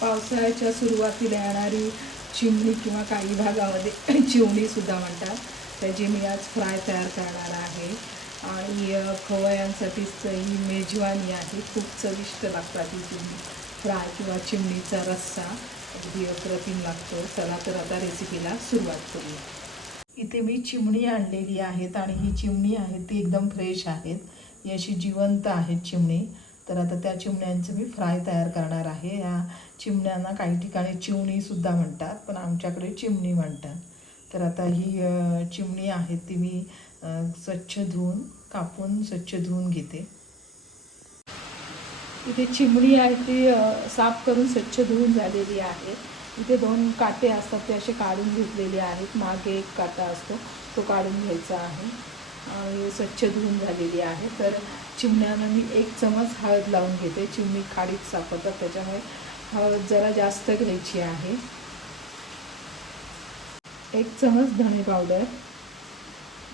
पावसाळ्याच्या सुरुवातीला येणारी चिमणी किंवा काही भागामध्ये चिवणीसुद्धा म्हणतात. त्याची मी आज फ्राय तयार करणार आहे. आणि खवयांसाठीच ही मेजवानी आहे. खूप चविष्ट लागतात ही चिमणी. फ्राय किंवा चिमणीचा रस्सा अगदी अप्रतिम लागतो. चला तर आता रेसिपीला सुरुवात करूया. इथे मी चिमणी आणलेली आहेत आणि ही चिमणी आहे ती एकदम फ्रेश आहेत. ही अशी जिवंत आहेत चिमणी. तर आता त्या चिमण्यांचं मी फ्राय तयार करणार आहे. या चिमण्यांना काही ठिकाणी चिमणीसुद्धा म्हणतात पण आमच्याकडे चिमणी म्हणतात. तर आता ही चिमणी आहे ती मी स्वच्छ धुवून कापून स्वच्छ धुवून घेते. इथे चिमणी आहे ती साफ करून स्वच्छ धुवून झालेली आहे. इथे दोन काटे असतात ते असे काढून घेतलेले आहेत. मागे एक काटा असतो तो काढून घ्यायचा आहे. स्वच्छ धुवून झालेली आहे. तर चिमण्यानं मी एक चमच हळद लावून घेते. चिमणी खाडीत सापडतात त्याच्यामुळे हळद जरा जास्त घ्यायची आहे. एक चमच धणे पावडर.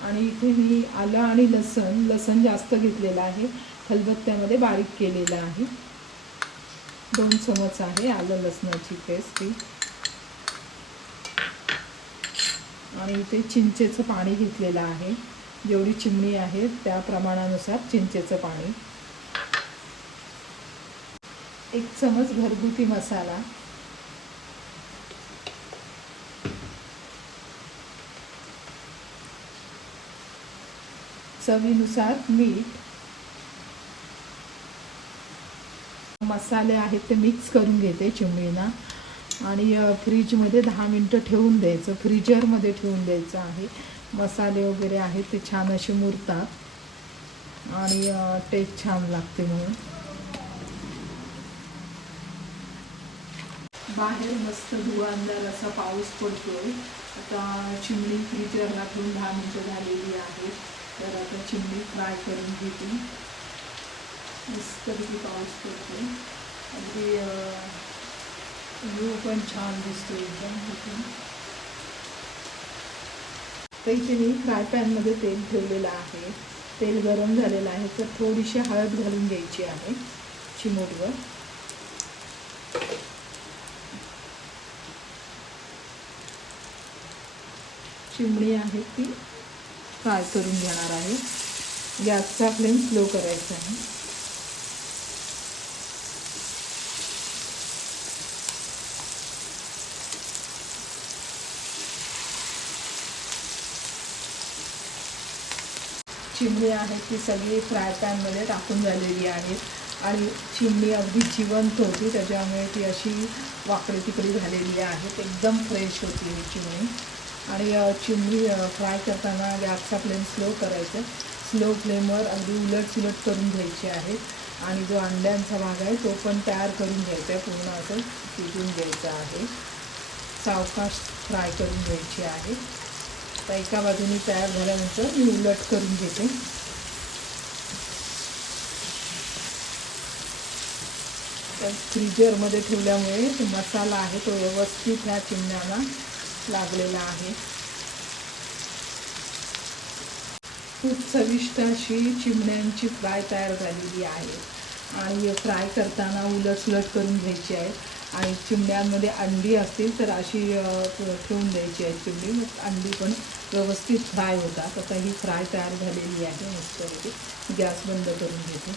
आणि इथे मी आलं आणि लसण लसण जास्त घेतलेलं आहे. खलबत्त्यामध्ये बारीक केलेलं आहे. दोन चमच आहे आलं लसणाची पेस्ट ही आणि इथे चिंचेचं पाणी घेतलेलं आहे. जेवढी चिमणी आहे त्या प्रमाणानुसार चिंचेचं पाणी. एक चमच घरगुती मसाला. चवीनुसार मीठ. मसाले आहेत ते मिक्स करून घेते चिमणीना. आणि फ्रीजमध्ये दहा मिनटं ठेवून द्यायचं. फ्रीजरमध्ये ठेवून द्यायचं आहे. मसाले वगैरे आहेत ते छान असे मुरतात. आणि टेस्ट छान लागते म्हणून. बाहेर मस्त धुवांदार असा पाऊस पडतोय. आता चिमणी फ्रीजरला ठेवून दहा मिनटं झालेली आहे. तर आता चिमणी फ्राय करून घेते. मस्त किती पाऊस पडतोय. अगदी व्ह्यू पण छान दिसतो एकदम इथून तर इथे मी फ्राय पॅनमध्ये तेल ठेवलेलं आहे. तेल गरम झालेलं आहे तर थोडीशी हळद घालून घ्यायची आहे. चिमूटवर. चिमणी आहे ती फ्राय करून घेणार आहे. गॅसचा फ्लेम स्लो करायचा आहे. चिमणी आहे ती सगळी फ्राय पॅनमध्ये टाकून झालेली आहे आणि चिमणी अगदी जिवंत होती त्याच्यामुळे ती अशी वाकडी तिकडी झालेली आहे. एकदम फ्रेश होती ही चिमणी. आणि चिमणी फ्राय करताना गॅसचा फ्लेम स्लो करायचा. स्लो फ्लेमवर अगदी उलट सुलट करून घ्यायची आहे आणि जो अंड्यांचा भाग आहे तो पण तयार करून घ्यायचा आहे. पूर्ण असं शिजून घ्यायचा आहे. सावकाश फ्राय करून घ्यायची आहे. तर एका बाजूने तयार झाल्यानंतर मी उलट करून घेते. तर फ्रीजरमध्ये ठेवल्यामुळे मसाला आहे तो व्यवस्थित ह्या चिमण्याला लागलेला आहे. खूप चविष्ट अशी चिमण्यांची फ्राय तयार झालेली आहे. आणि फ्राय करताना उलट सुलट करून घ्यायची आहे. आणि चिमण्यांमध्ये अंडी असतील तर अशी ठेवून द्यायची आहे चिमणी. मग अंडी पण व्यवस्थित फ्राय होतात. आता ही फ्राय तयार झालेली आहे. मस्तपैकी गॅस बंद करून घेते.